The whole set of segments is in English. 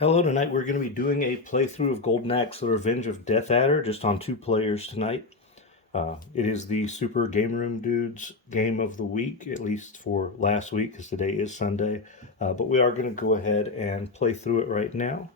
Hello, tonight we're going to be doing a playthrough of Goldenaxe, The Revenge of Death Adder, just on 2 players tonight. It is the Super Game Room Dudes game of the week, at least for last week, because today is Sunday. But we are going to go ahead and play through it right now.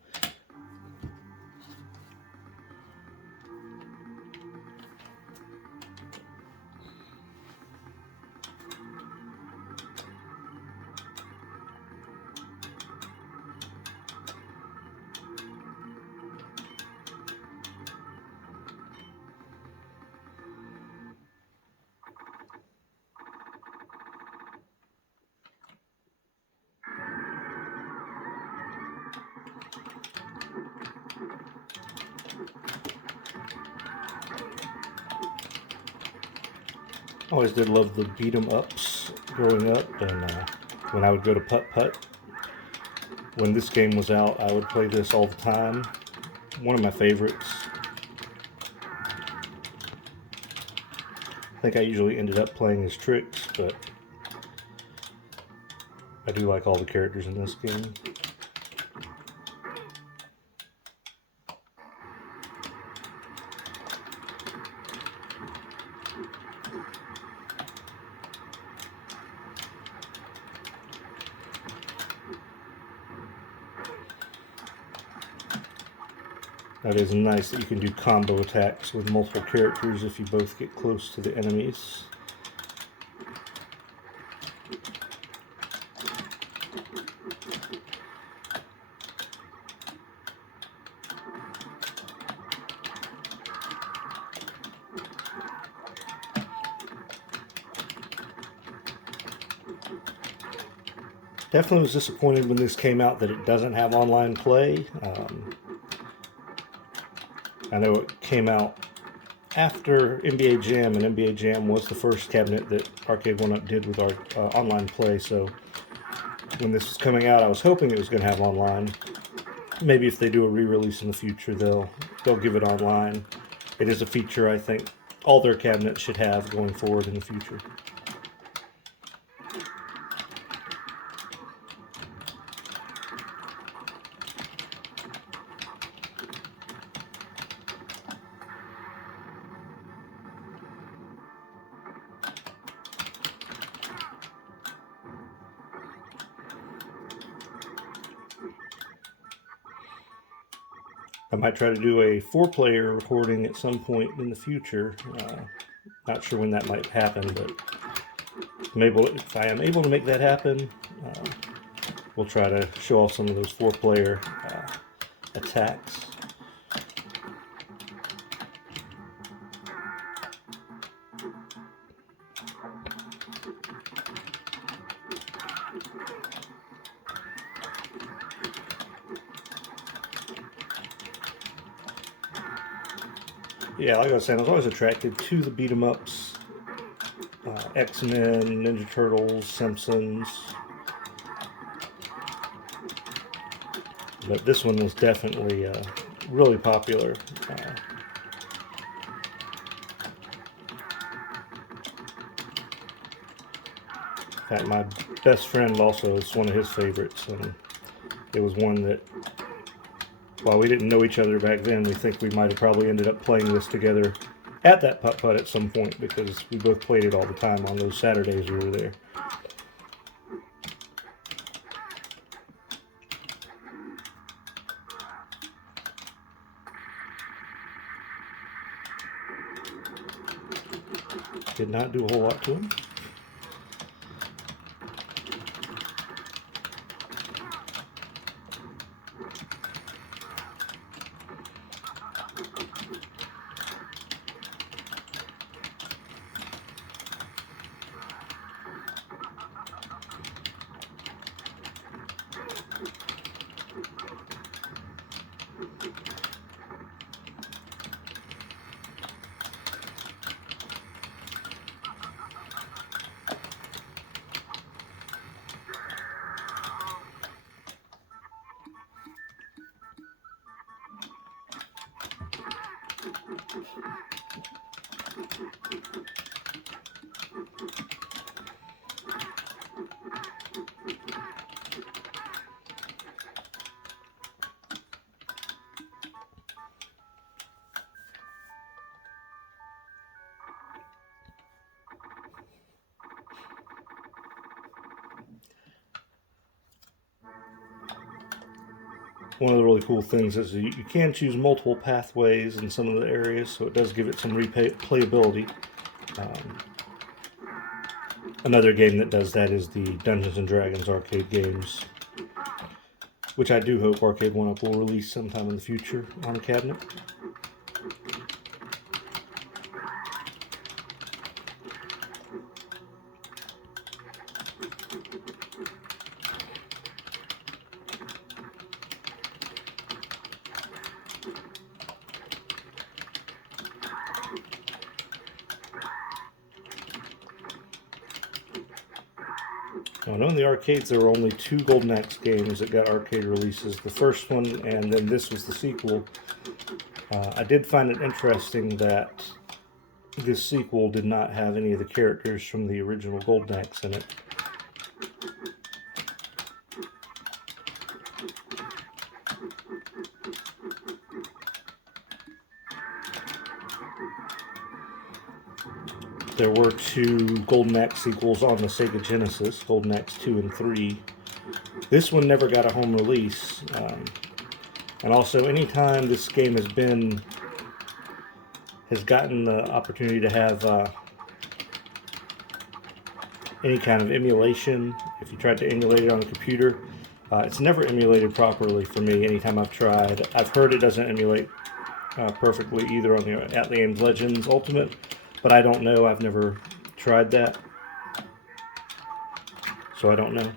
Always did love the beat 'em ups growing up, and when I would go to putt-putt, when this game was out, I would play this all the time. One of my favorites. I think I usually ended up playing as Tricks, but I do like all the characters in this game. That is nice that you can do combo attacks with multiple characters if you both get close to the enemies. Definitely was disappointed when this came out that it doesn't have online play. I know it came out after NBA Jam, and NBA Jam was the first cabinet that Arcade1up did with our online play, so when this was coming out I was hoping it was going to have online. Maybe if they do a re-release in the future they'll give it online. It is a feature I think all their cabinets should have going forward in the future. I might try to do a 4-player recording at some point in the future. Not sure when that might happen, but if I am able to make that happen, we'll try to show off some of those 4-player attacks. Yeah, like I was saying, I was always attracted to the beat 'em ups. X-Men, Ninja Turtles, Simpsons. But this one was definitely really popular. In fact, my best friend also is one of his favorites, and it was one that, while we didn't know each other back then, we think we might have probably ended up playing this together at that putt-putt at some point, because we both played it all the time on those Saturdays we were there. Did not do a whole lot to him. one of the really cool things is you can choose multiple pathways in some of the areas, so it does give it some replayability. Another game that does that is the Dungeons & Dragons arcade games, which I do hope Arcade1up will release sometime in the future on a cabinet. Now, I know in the arcades there were only 2 Goldenaxe games that got arcade releases. The first one, and then this was the sequel. I did find it interesting that this sequel did not have any of the characters from the original Goldenaxe in it. There were 2 Goldenaxe sequels on the Sega Genesis, Goldenaxe 2 and 3. This one never got a home release. And also, anytime this game has gotten the opportunity to have any kind of emulation, if you tried to emulate it on a computer, it's never emulated properly for me anytime I've tried. I've heard it doesn't emulate perfectly either on the Atlas Games Legends Ultimate, but I don't know. I've never tried that, so I don't know.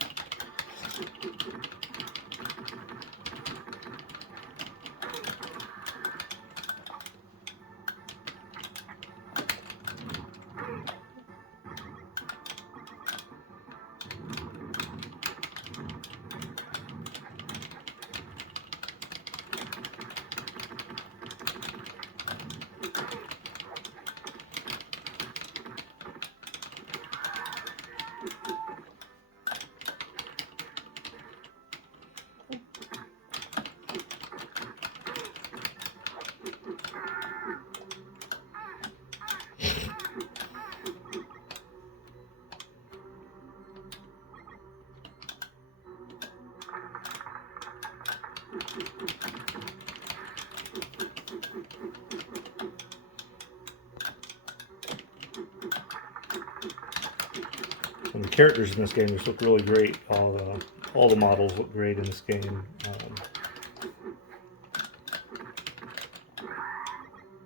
And the characters in this game just look really great. All the models look great in this game.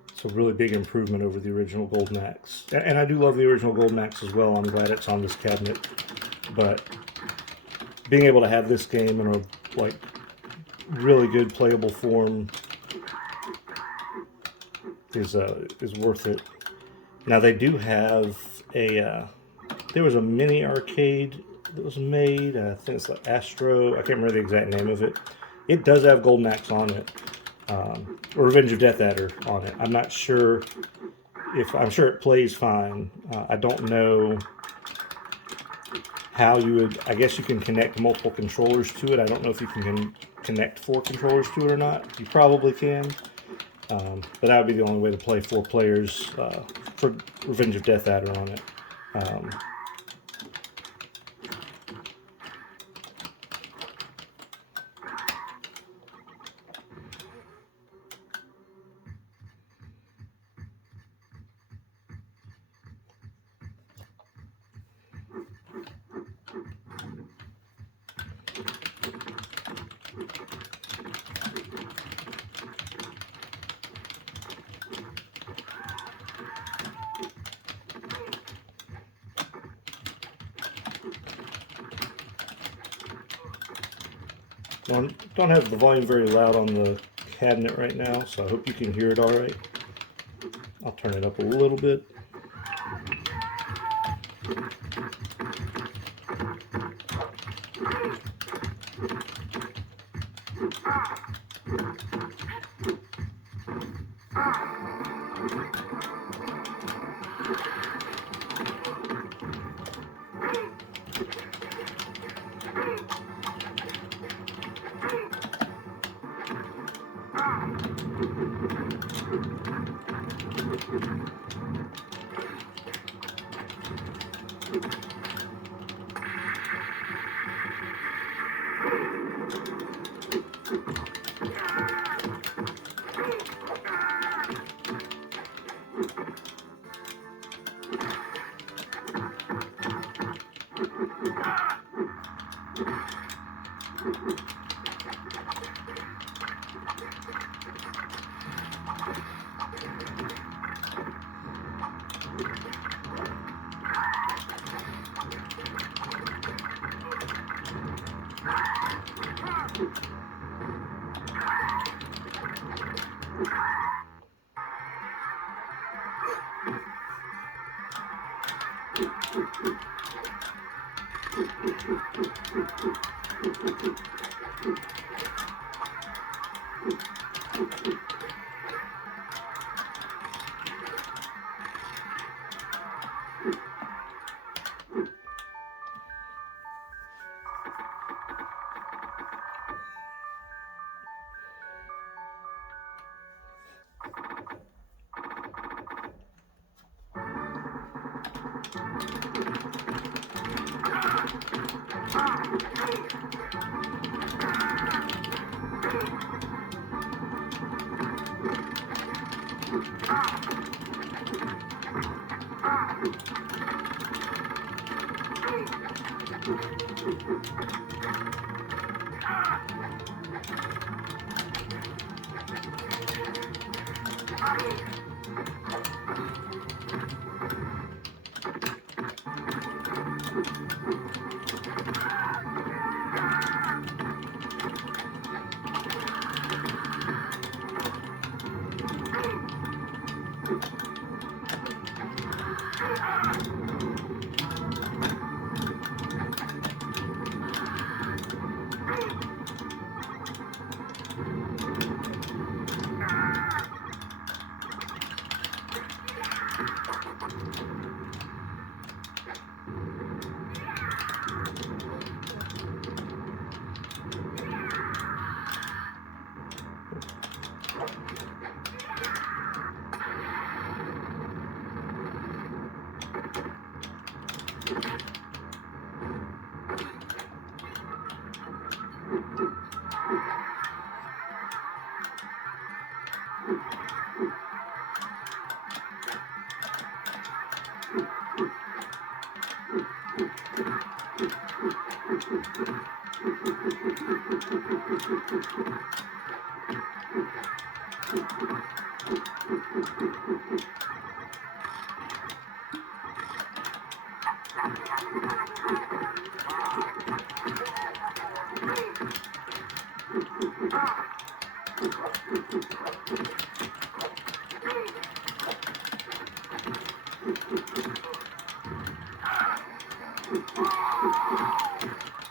It's a really big improvement over the original Goldenaxe. And I do love the original Goldenaxe as well. I'm glad it's on this cabinet. But being able to have this game in a really good playable form is worth it. Now they do have there was a mini arcade that was made. I think it's the Astro. I can't remember the exact name of it. It does have Goldenaxe on it, or Revenge of Death Adder on it. I'm not sure I'm sure it plays fine. I don't know how you would. I guess you can connect multiple controllers to it. I don't know if you can connect 4 controllers to it or not. You probably can, but that would be the only way to play 4 players for Revenge of Death Adder on it. Well, I don't have the volume very loud on the cabinet right now, so I hope you can hear it all right. I'll turn it up a little bit.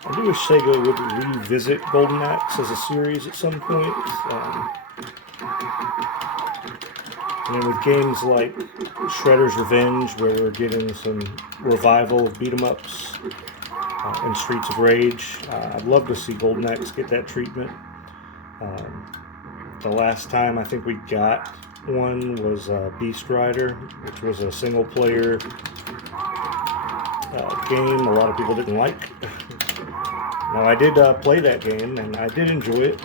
I do wish Sega would revisit Goldenaxe as a series at some point. And with games like Shredder's Revenge, where we're getting some revival of beat-em-ups, and Streets of Rage, I'd love to see Goldenaxe get that treatment. The last time I think we got one was Beast Rider, which was a single-player game a lot of people didn't like. Now, I did play that game, and I did enjoy it.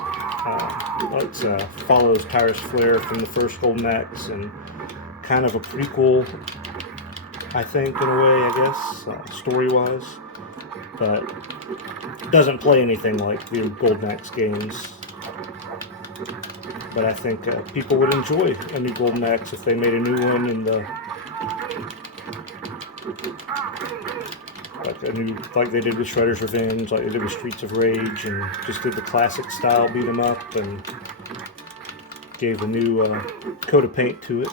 It follows Tyrus Flare from the first Goldenaxe, and kind of a prequel, I think, in a way, I guess, story-wise. But it doesn't play anything like the Goldenaxe games. But I think people would enjoy a new Goldenaxe if they made a new one in the... like they did with Shredder's Revenge, like they did with Streets of Rage, and just did the classic style beat 'em up and gave a new coat of paint to it.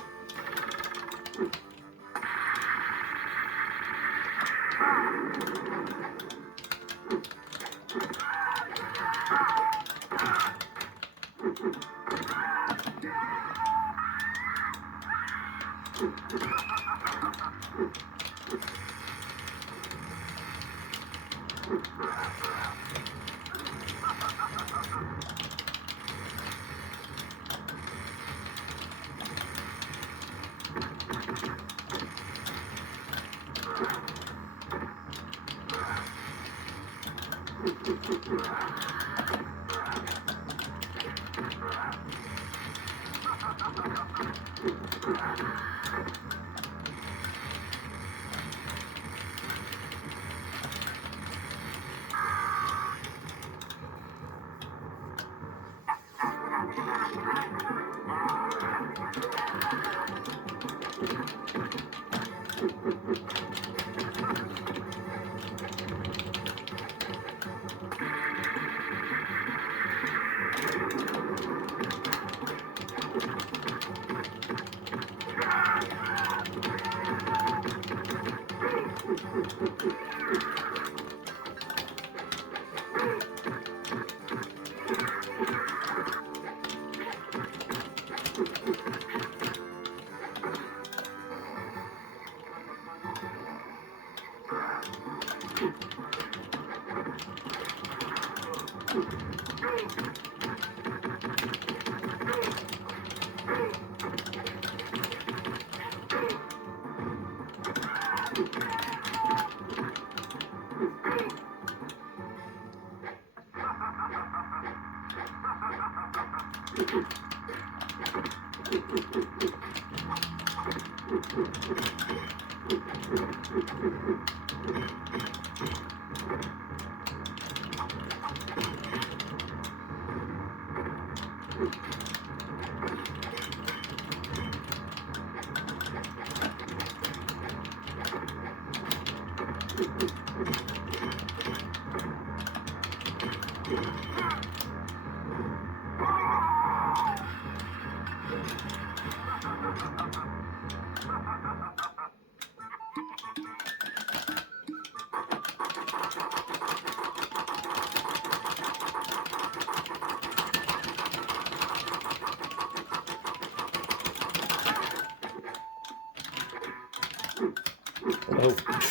Oh.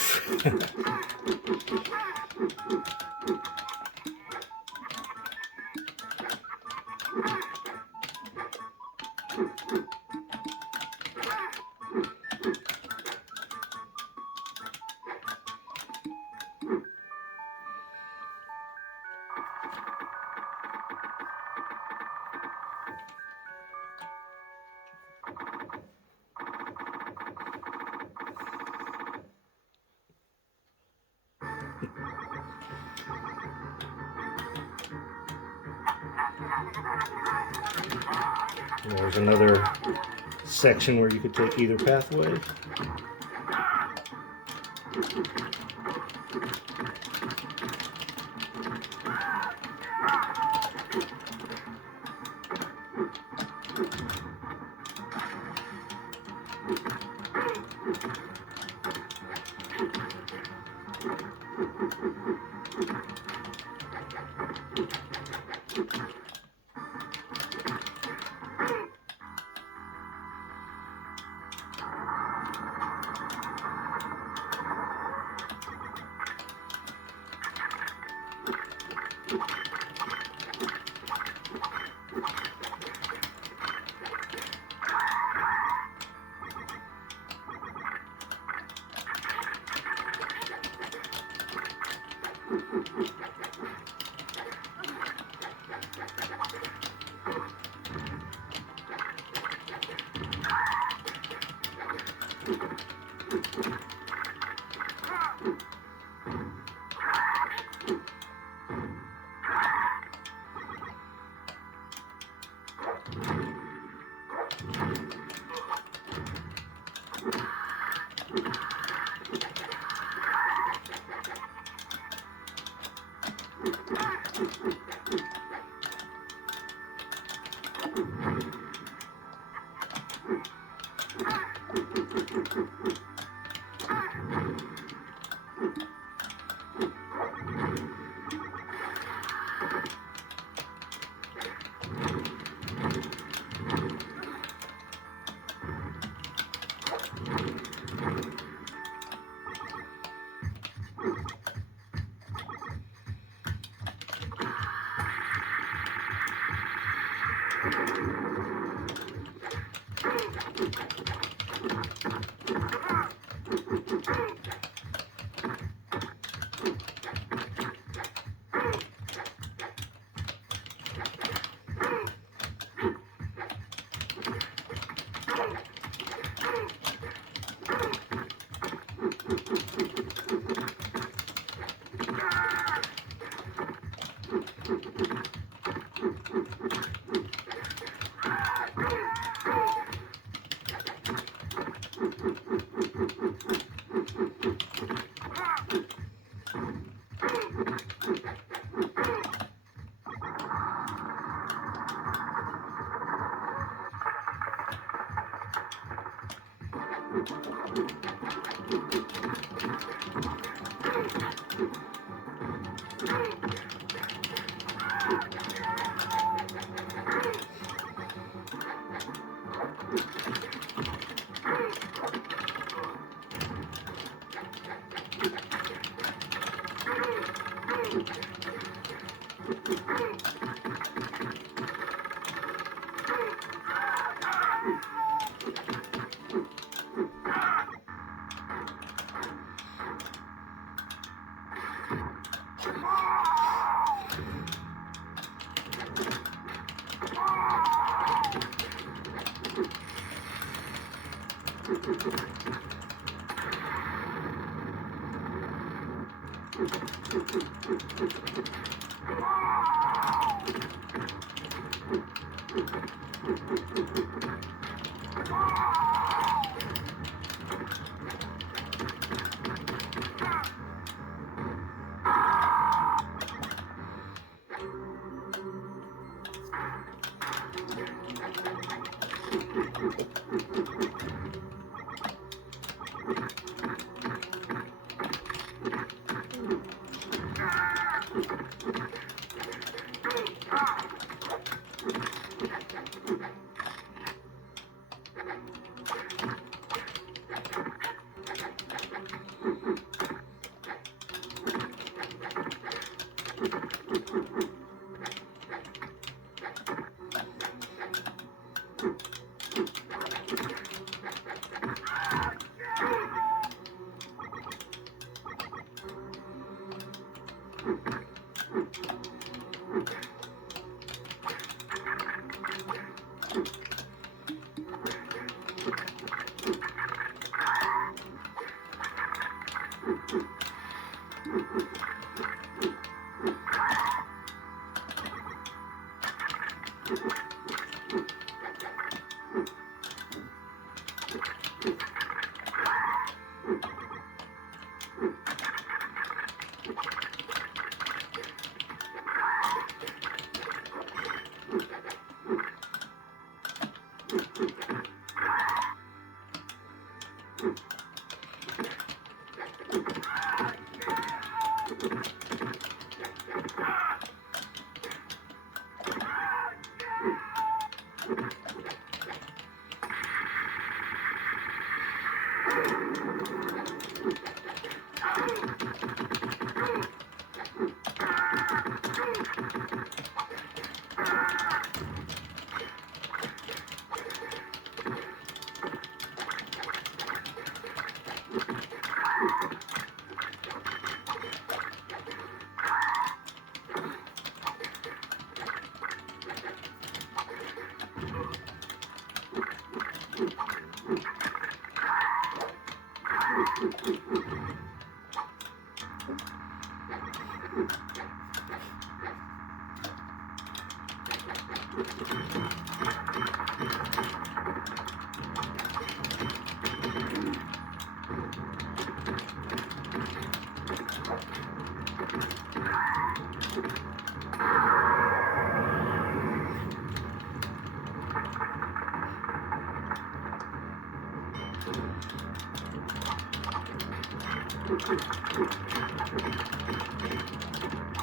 There's another section where you could take either pathway.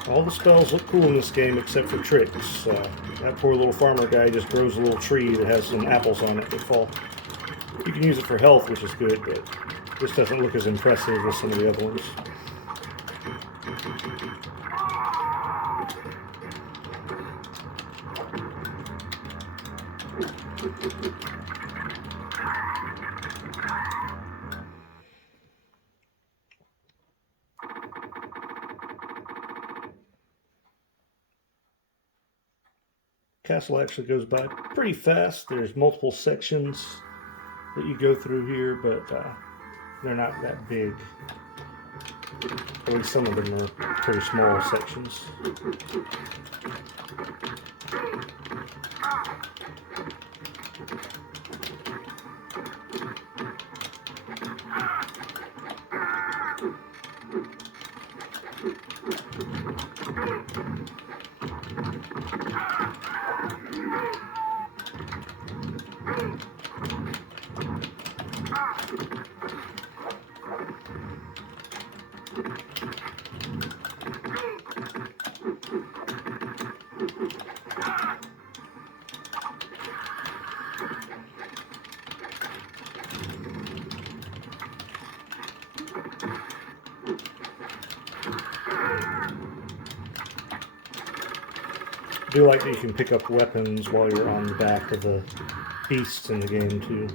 All the spells look cool in this game except for tricks. That poor little farmer guy just grows a little tree that has some apples on it that fall. You can use it for health, which is good, but this doesn't look as impressive as some of the other ones. Castle actually goes by pretty fast. There's multiple sections that you go through here, but they're not that big. At least some of them are pretty small sections. I do like that you can pick up weapons while you're on the back of the beasts in the game too.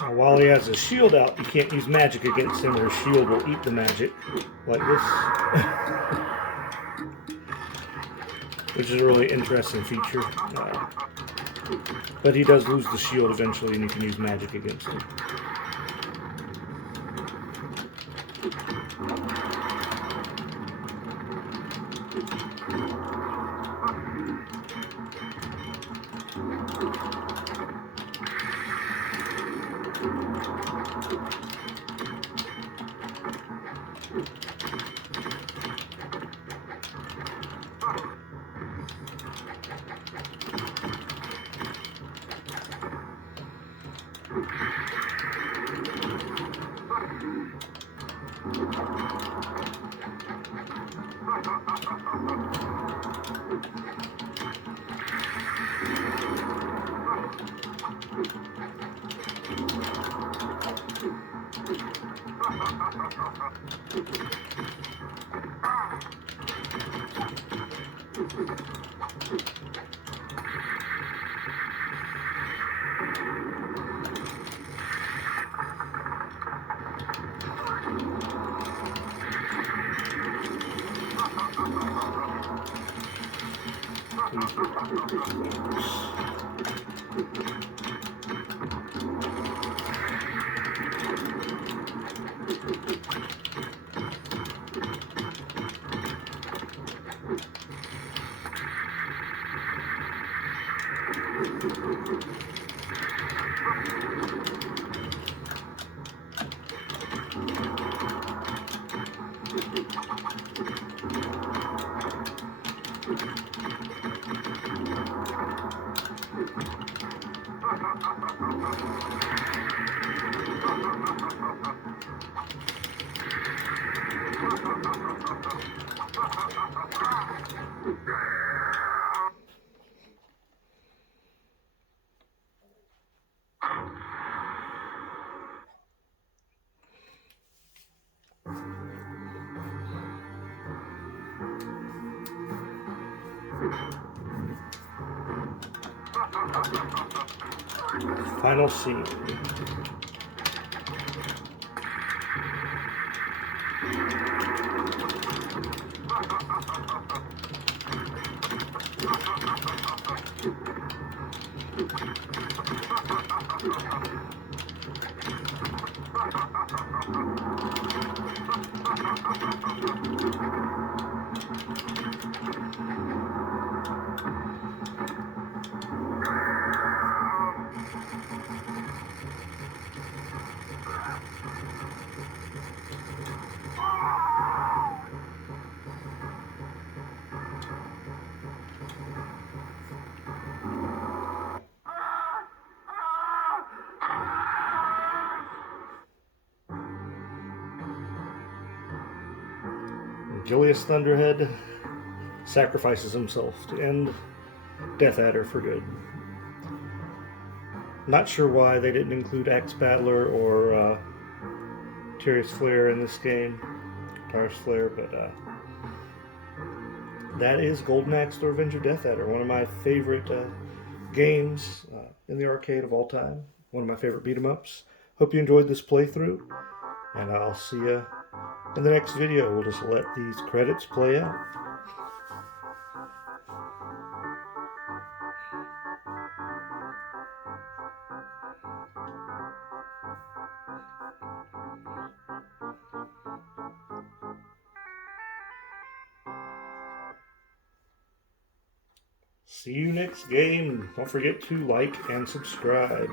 Now, while he has his shield out, you can't use magic against him, or his shield will eat the magic, like this. Which is a really interesting feature. But he does lose the shield eventually, and you can use magic against him. Final scene. Julius Thunderhead sacrifices himself to end Death Adder for good. Not sure why they didn't include Axe Battler or Tyrus Flare in this game, Tyrus Flare, but that is Goldenaxe, the Revenge of Death Adder, one of my favorite games in the arcade of all time, one of my favorite beat-em-ups. Hope you enjoyed this playthrough, and I'll see you in the next video. We'll just let these credits play out. See you next game. Don't forget to like and subscribe.